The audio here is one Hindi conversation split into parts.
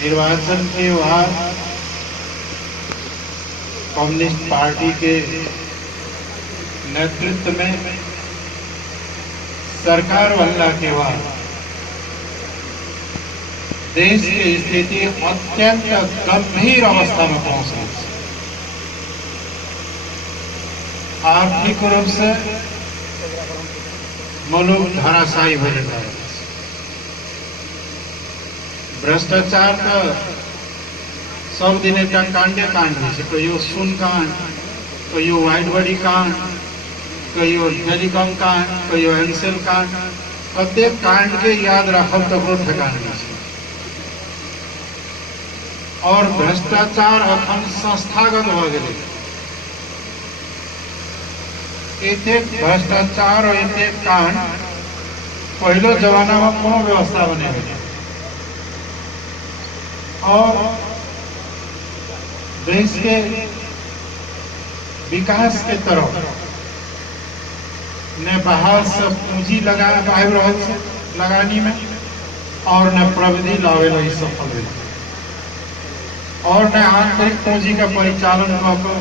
निर्वाचन के बाद कम्युनिस्ट पार्टी के नेतृत्व में सरकार बनला के बाद देश की स्थिति अत्यंत गंभीर अवस्था में पहुंच गई। आर्थिक रूप से मुल्क धराशायी हो रहा है। भ्रष्टाचार का सब दिन एक कांडे कांड है। कहियो सुन कांड, कहियो वाइट बॉडी कांड, कहियो टेलीकॉम कांड, कहियो एनसेल कांड, प्रत्येक कांड के याद रखब तक ठेकान नहीं। और भ्रष्टाचार अखन संस्थागत हो गए। एक भ्रष्टाचार और एक कांड पहले जमाना में कोनो व्यवस्था बने हुए और देश के विकास के तरफ ने बाहर से पूंजी लगानी में और न प्रविधि लावे लगी सफल हुई और न आंतरिक पूंजी का परिचालन कर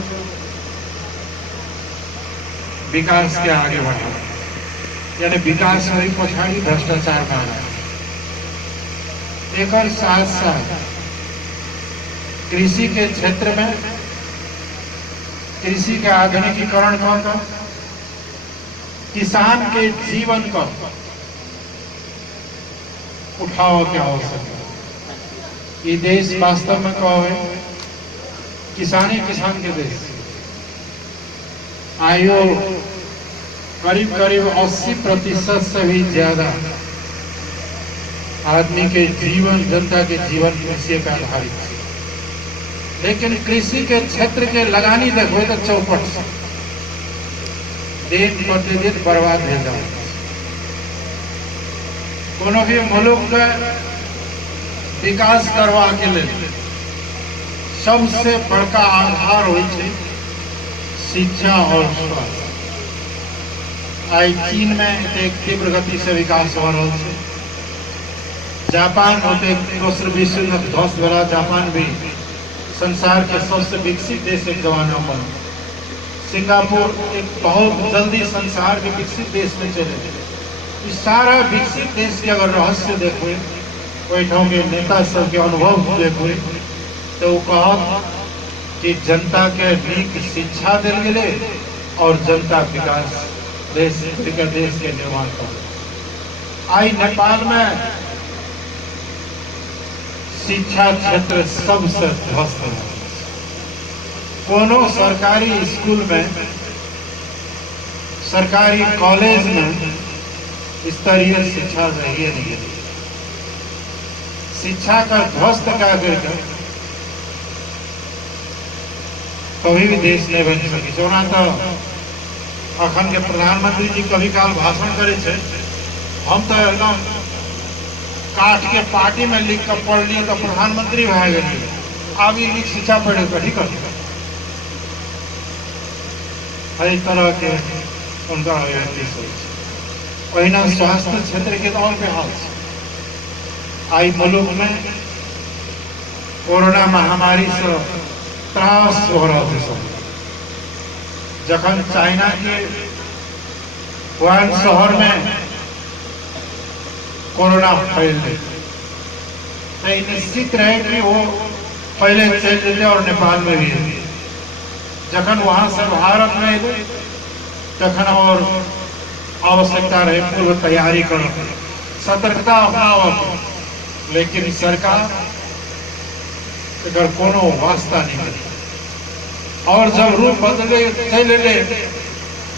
विकास के आगे बढ़ा। यानी विकास हुई पछाड़ी भ्रष्टाचार में आना। एक साथ साथ कृषि के क्षेत्र में कृषि के आधुनिकीकरण कर किसान के जीवन का उठाव क्या हो सके। ये देश वास्तव में कहो है किसान के देश। आयु करीब करीब 80% से भी ज्यादा आदमी के जीवन, जनता के जीवन कृषि पर आधारित है। लेकिन कृषि के क्षेत्र के लगानी देखो तो चौपट से दिन प्रतिदिन बर्बाद हो जाए। कोनो भी मुल्क का विकास करवा के लिए सबसे बड़का आधार हो शिक्षा और स्वास्थ्य। आई चीन में एक तीव्र गति से विकास हो रहा है। जापान होते दूसरे विश्व युद्ध ध्वस्त वाला जापान भी संसार के सबसे विकसित देश एक जमाना में। सिंगापुर एक बहुत जल्दी संसार के विकसित देश में चले। इस सारा विकसित देश के अगर रहस्य देखो, वैठों के नेता सब के अनुभव देखो, तो वो कहा कि जनता के नीक शिक्षा दिल गए और जनता विकास देश के निर्माण कर। आई नेपाल में शिक्षा क्षेत्र सबसे ध्वस्त है। कोनो सरकारी स्कूल में, सरकारी कॉलेज में स्तरीय शिक्षा रही नहीं। शिक्षा का ध्वस्त का करके कभी भी देश नहीं बन सके। जोना तो अखन के प्रधानमंत्री जी कभी काल भाषण करे छे, हम तो एकदम काट के पार्टी में लिख कर पढ़ लिए तो प्रधानमंत्री भाग गए। अब ये शिक्षा पढ़े कभी कर हर तरह के उनका वही स्वास्थ्य क्षेत्र के तौर पे हाल आई मुल्क में कोरोना महामारी से त्रास हो रहा थे सब। जखन चाइना के वुहान शहर में कोरोना फैल गई तो निश्चित रहे कि वो पहले चल जाते और नेपाल में भी। जखन वहां से भारत में गए तखन और आवश्यकता रहे पूर्व तैयारी करो, सतर्कता अपनाओ। लेकिन सरकार अगर कोनो वास्ता नहीं करे और जब रूप बदले चले ले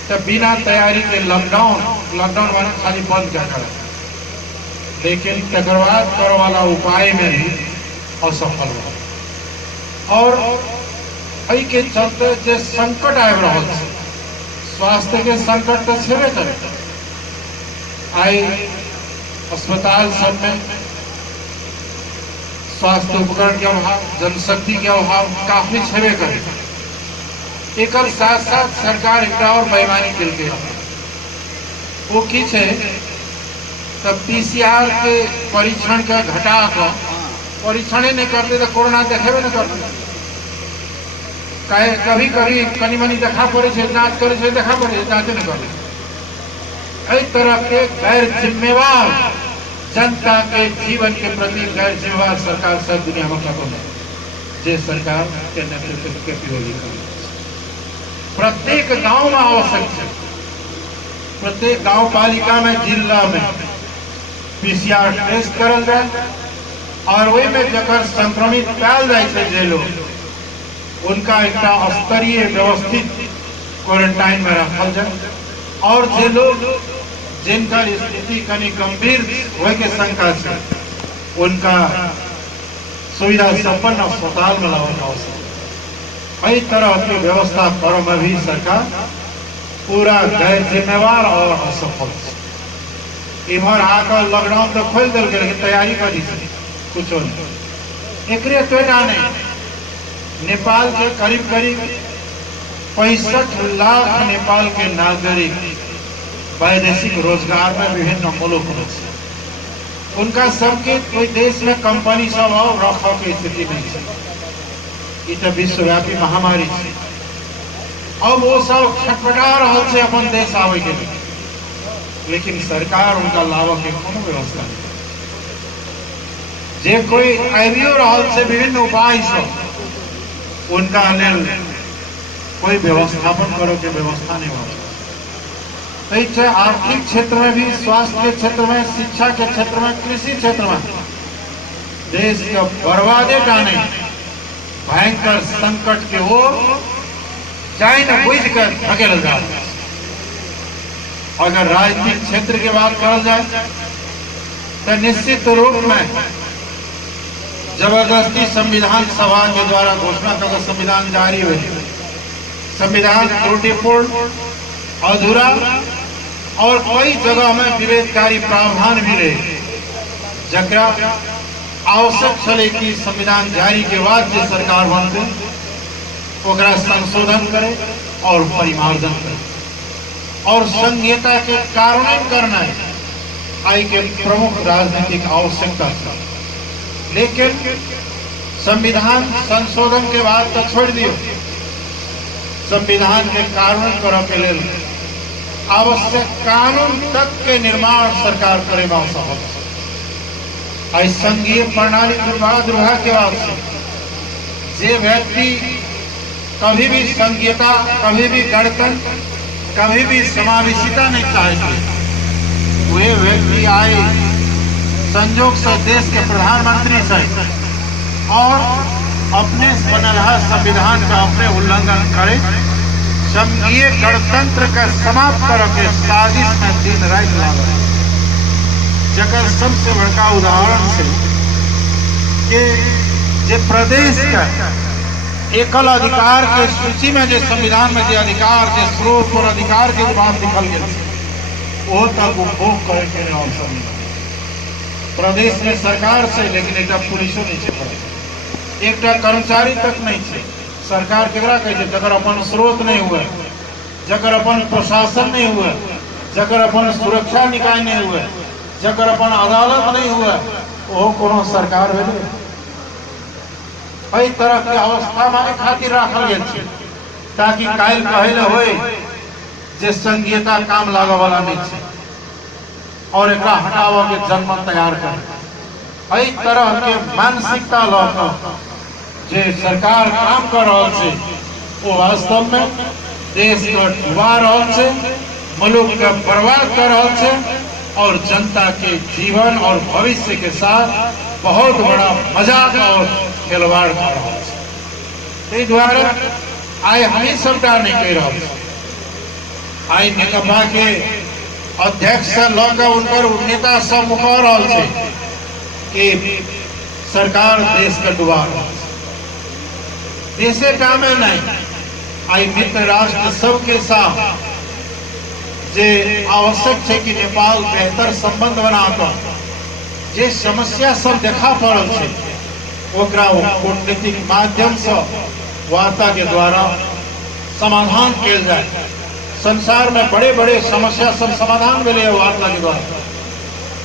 तो बिना तैयारी के लॉकडाउन वाला खाली बंद क्या करे। लेकिन तकरबाद करो वाला उपाय में भी असफल हो। और एहि के चलते जो संकट आबि रहा है, स्वास्थ्य के संकट तो छेबे करे। आई अस्पताल सब में स्वास्थ्य उपकरण के अभाव, जनशक्ति के अभाव काफी छेबे करे। एक साथ साथ सरकार एक और बेईमानी कल के वो की छे तब पीसीआर के परीक्षण का घटा कर परीक्षण ही नहीं करते तो कोरोना देखेबे नहीं करते। कहे कभी कभी कनी मनी देखा पड़े से जांच करे से देखा पड़े जांच नहीं करे। कई तरह के गैर जिम्मेवार जनता के जीवन के प्रति गैर जिम्मेवार सरकार सब दुनिया में खत्म है। जे सरकार के नेतृत्व के पिरोली प्रत्येक गांव में आवश्यक है, प्रत्येक गांव पालिका में जिला में पीसीआर टेस्ट करल जाए और वही में जकर संक्रमित पायल जाए जे लोग उनका एक स्तरीय व्यवस्थित क्वारंटाइन में रखल जाए और जे लोग जिनका स्थिति कनी गंभीर होने के शंका से उनका सुविधा संपन्न अस्पताल में लाना आवश्यक। कई तरह की व्यवस्था करो में भी सरकार पूरा गैर जिम्मेवार और असफल। इधर आकर लॉकडाउन तो खोल दिल गए तैयारी करी कुछ नहीं। एक नहीं नेपाल के करीब करीब 65 लाख नेपाल के नागरिक वैदेशिक रोजगार में विभिन्न मुल्क में उनका सबके कोई देश में कंपनी सब और रखा की स्थिति नहीं है। ये तो विश्वव्यापी महामारी है। अब वो सब छटपटा रहा से अपन देश आवे के लिए, लेकिन सरकार उनका लाभ के कोनो व्यवस्था नहीं। जे कोई आइयो रहा से विभिन्न उपाय सब उनका लेल कोई व्यवस्थापन करो के व्यवस्था नहीं हो। चाहे आर्थिक क्षेत्र में भी, स्वास्थ्य के क्षेत्र में, शिक्षा के क्षेत्र में, कृषि क्षेत्र में देश का बर्बादे डाने भयंकर संकट के ओर जाए न बुझ कर धकेल जाए। अगर राजनीतिक क्षेत्र की बात कहा जाए तो निश्चित रूप में जबरदस्ती संविधान सभा के द्वारा घोषणा कर संविधान जारी हुए, संविधान त्रुटिपूर्ण, अधूरा और कई जगह में विवेचकारी प्रावधान भी रहे जकरा आवश्यक छे कि संविधान जारी के बाद जो सरकार बनते ओकरा संशोधन करे और परिमार्जन करे और संघीयता के कार्यान्वयन करना है आई के प्रमुख राजनीतिक आवश्यकता था। लेकिन संविधान संशोधन के बाद तो छोड़ दियो, संविधान के कार्यान्वयन करे के लिए आवश्यक कानून तक के निर्माण सरकार करे में असफल। संघीय प्रणाली दुर्भाग्य के बाद से जे व्यक्ति कभी भी संघीयता, कभी भी गणतंत्र, कभी भी समावेशिता नहीं चाहते, वे व्यक्ति आए संयोग से देश के प्रधानमंत्री से और अपने बनल संविधान का अपने उल्लंघन करे, संघीय गणतंत्र का समाप्त करके साजिश में दिन रात लगा। जगह सबसे बड़का उदाहरण से कि जे प्रदेश का एकल अधिकार के सूची में जो संविधान में जो अधिकार के स्रोत और अधिकार के बात निकल गए वो तक उपभोग करे के अवसर मिला प्रदेश में सरकार से, लेकिन एक पुलिसो नहीं छे, एक कर्मचारी तक नहीं छे। सरकार केकरा कहे जगर अपन स्रोत नहीं हुए, जगर अपन प्रशासन नहीं हुए, जगर अपन सुरक्षा निकाय नहीं हुए, जगर अपन अदालत नहीं हुए, वो कोनो सरकार भेले। कई तरह की अवस्था माने खातिर रखल गेल छै ताकि काल कहले होय जे संघीयता काम लागे वाला नहीं छै और एकरा हटावे के जनमत तैयार करे। कई तरह के मानसिकता लौक जे सरकार काम कर रहा है वो वास्तव में देश को डुबा रहा है, मुल्क के बर्बाद कर रहा है और जनता के जीवन और भविष्य के साथ बहुत बड़ा मजाक और खिलवाड़ कर रहा है। द्वारा आई हमी सबटा नहीं कह रहा, आई नेकपा के अध्यक्ष से लौकर उनकर नेता सब कह रहा है कि सरकार देश का डुबा रहा है। देशे टाइम नहीं आई मित्र राष्ट्र सबके साथ जे आवश्यक है कि नेपाल बेहतर संबंध बनाता जे समस्या सब देखा पड़ल है ओकरा कूटनीतिक माध्यम से वार्ता के द्वारा समाधान किया जाए। संसार में बड़े बड़े समस्या सब समाधान मिले वार्ता के द्वारा,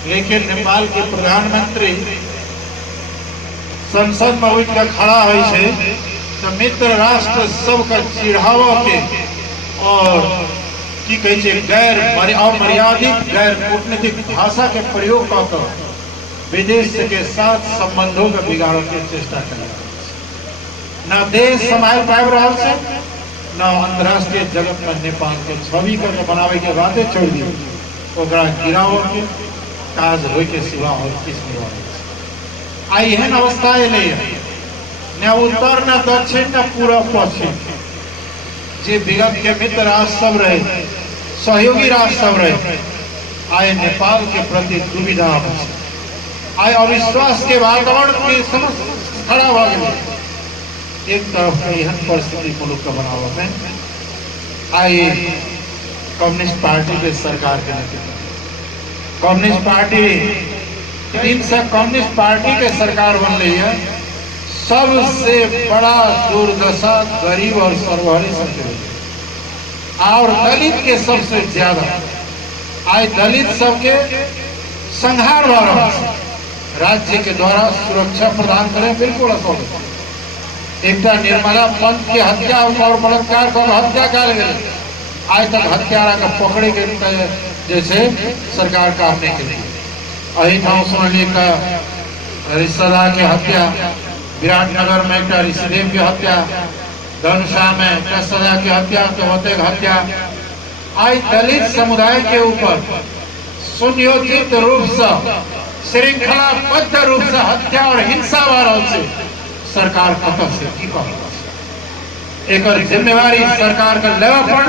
लेकिन नेपाल के प्रधानमंत्री संसद में उठ के खड़ा है छे तो मित्र राष्ट्र सबके चिढ़ावा के और की कहे छे गैर अमर्यादित गैर कूटनीतिक भाषा के प्रयोग कर विदेश के साथ संबंधों के बिगाड़ के चेष्टा कर न देश संभाल पाब रहा है न अंतर्राष्ट्रीय जगत में नेपाल के छवि करके बनावे के बातें छोड़ दी ओकरा गिराव के काज हो के सिवा और किस आई एहन अवस्था एले न उत्तर न दक्षिण न पूरा पश्चिम जे विगत के मित्र राष्ट्र सब रहे सहयोगी राष्ट्र सब रहे आए नेपाल के प्रति दुविधा आए अविश्वास के वातावरण के समस्या खड़ा हो गए। एक तरफ एहन परिस्थिति मुल्क का बनावा में आए कम्युनिस्ट पार्टी के सरकार के नेतृत्व कम्युनिस्ट पार्टी 300 कम्युनिस्ट पार्टी के सरकार बन रही है। सबसे बड़ा दुर्दशा गरीब और सर्वहारी सबके और दलित के सबसे ज्यादा आज दलित सबके संहार हो रहा है। राज्य के द्वारा सुरक्षा प्रदान करें बिल्कुल असंभव। एक निर्मला पंत के हत्या और बलात्कार कर हत्या कर गए आज तक हत्यारा का पकड़े के जैसे सरकार काटने के लिए अही ठाव सुनलिए का रिश्तेदार के हत्या विराटनगर में एक ऋषिदेव की हत्या धनुषा में एक सदा की हत्या तो होते हत्या आज दलित समुदाय के ऊपर सुनियोजित रूप से श्रृंखलाबद्ध रूप से हत्या और हिंसा वालों से सरकार कतक से की एक जिम्मेवारी सरकार का लेवा पड़